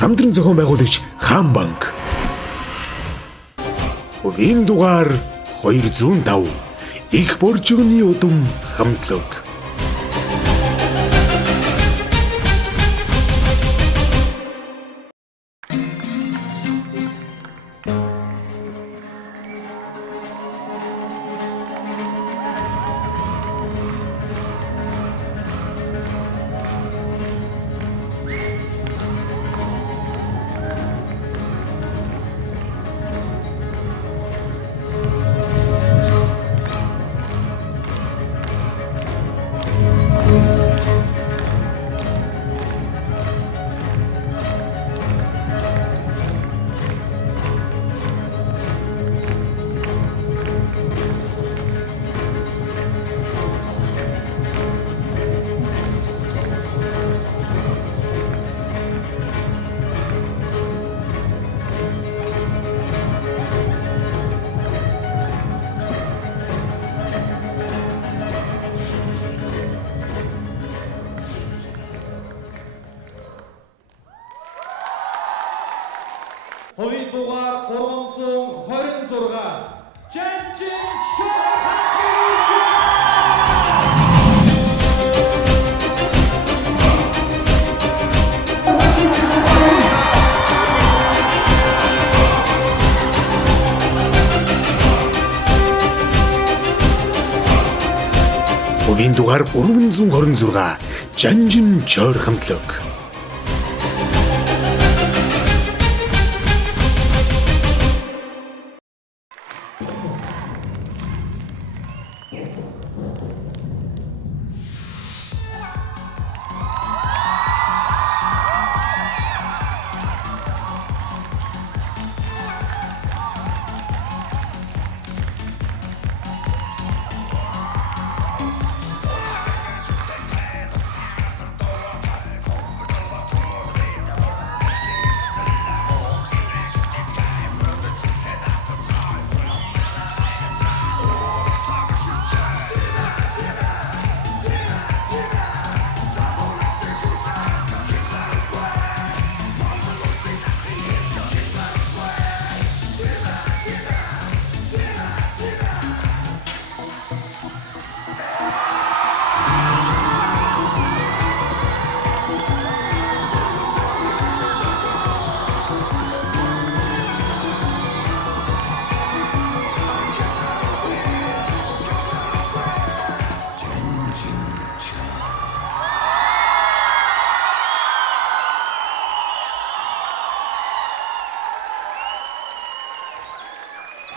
хамтран зохион байгуулагч Хаан банк. Хувийн дугаар 205 их боржигны удам хамтлаг. Хувийн дугаар 326 Жанжин Шахагч. Хувийн дугаар 326 Жанжин Чойр хамтлаг.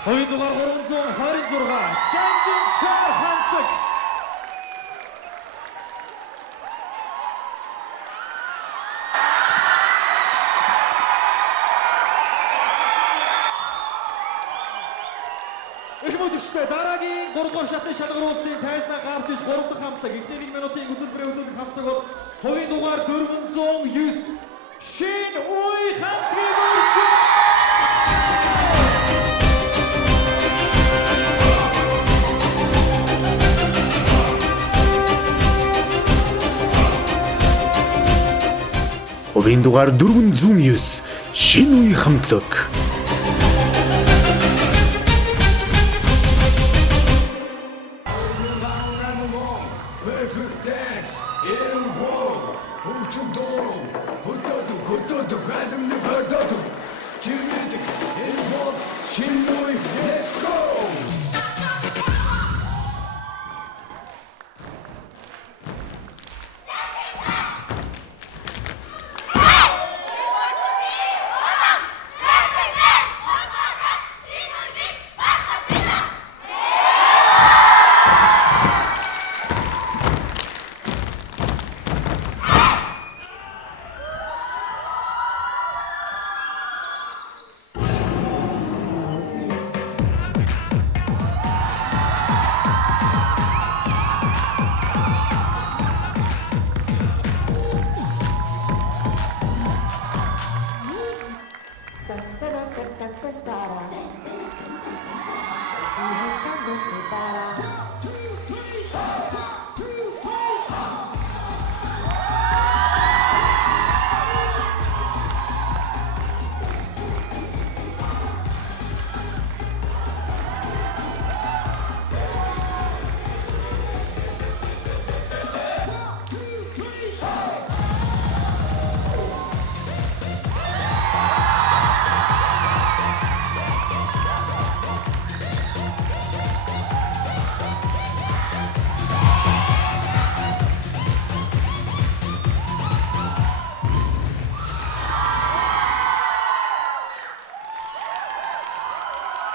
Хувийн дугаар 326 Жанжин Чойр хамтлаг. Их музыкчтай дараагийн 3 дугаар шатны шалгаруулалтын тайзнаа гарч иж 3 дахь хамтлаг эхний 1 минутын үзүүлбэрээ үзүүлэх хамтлаг бол хувийн дугаар 409 Шин Уй хамтлагийн өршөө. Хувийн дугаар 409 Шин Уй хамтлаг.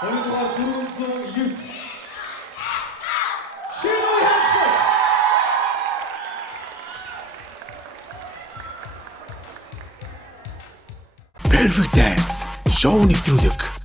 Хувийн дугаар 409. Шинэ үе хамтлаг. Perfect Dance шоу нэвтрүүлэг